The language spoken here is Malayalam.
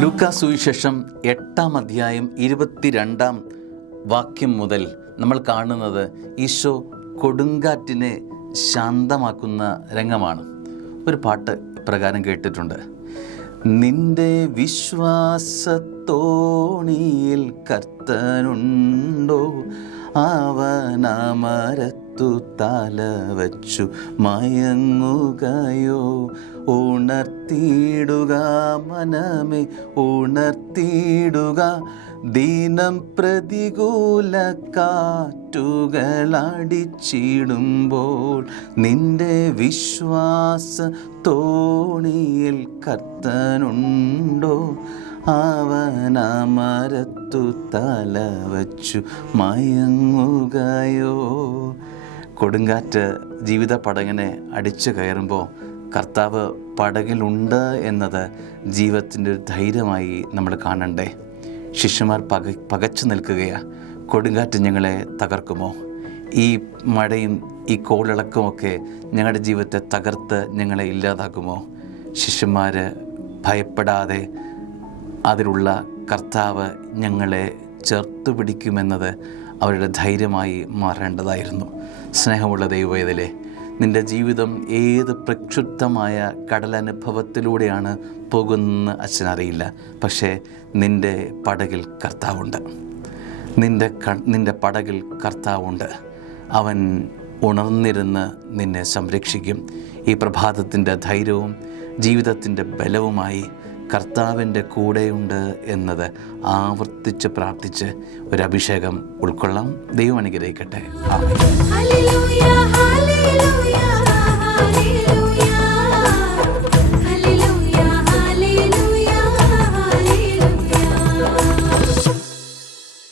ലൂക്കാ സുവിശേഷം 8-ാം അധ്യായം 22-ാം വാക്യം മുതൽ നമ്മൾ കാണുന്നത് ഈശോ കൊടുങ്കാറ്റിനെ ശാന്തമാക്കുന്ന രംഗമാണ്. ഒരു പാട്ട് പ്രകാരം കേട്ടിട്ടുണ്ട്. നിന്റെ വിശ്വാസത്തോണിയിൽ കർത്തനുണ്ടോ, അവനമരത്തു തല വച്ചു മയങ്ങുകയോ. ഉണർത്തിയിടുക മനമേ, ഉണർത്തിയിടുക, ദീനം പ്രതികൂല കാറ്റുകളടിച്ചിടുമ്പോൾ നിന്റെ വിശ്വാസ തോണിയിൽ കർത്തനുണ്ടോ, അവനമരത്തു തല വച്ചു മയങ്ങുകയോ. കൊടുങ്കാറ്റ് ജീവിത പടകിനെ അടിച്ചു കയറുമ്പോൾ കർത്താവ് പടകിലുണ്ട് എന്നത് ജീവിതത്തിൻ്റെ ഒരു ധൈര്യമായി നമ്മൾ കാണണ്ടേ. ശിഷ്യന്മാർ പകച്ചു നിൽക്കുകയാണ്. കൊടുങ്കാറ്റ് ഞങ്ങളെ തകർക്കുമോ? ഈ മഴയും ഈ കോളിളക്കമൊക്കെ ഞങ്ങളുടെ ജീവിതത്തെ തകർത്ത് ഞങ്ങളെ ഇല്ലാതാക്കുമോ? ശിഷ്യന്മാർ ഭയപ്പെടാതെ അതിലുള്ള കർത്താവ് ഞങ്ങളെ ചേർത്ത് പിടിക്കുമെന്നത് അവരുടെ ധൈര്യമായി മാറേണ്ടതായിരുന്നു. സ്നേഹമുള്ള ദൈവവേദലേ, നിൻ്റെ ജീവിതം ഏത് പ്രക്ഷുബ്ധമായ കടലനുഭവത്തിലൂടെയാണ് പോകുന്നതെന്ന് അച്ഛനറിയില്ല. പക്ഷേ നിൻ്റെ പടകിൽ കർത്താവുണ്ട്. നിൻ്റെ പടകിൽ കർത്താവുണ്ട്. അവൻ ഉണർന്നിരുന്ന് നിന്നെ സംരക്ഷിക്കും. ഈ പ്രഭാതത്തിൻ്റെ ധൈര്യവും ജീവിതത്തിൻ്റെ ബലവുമായി കർത്താവിൻ്റെ കൂടെയുണ്ട് എന്നത് ആവർത്തിച്ച് പ്രാർത്ഥിച്ച് ഒരു അഭിഷേകം ഉൾക്കൊള്ളാം. ദൈവം അനുഗ്രഹിക്കട്ടെ. ആമേൻ.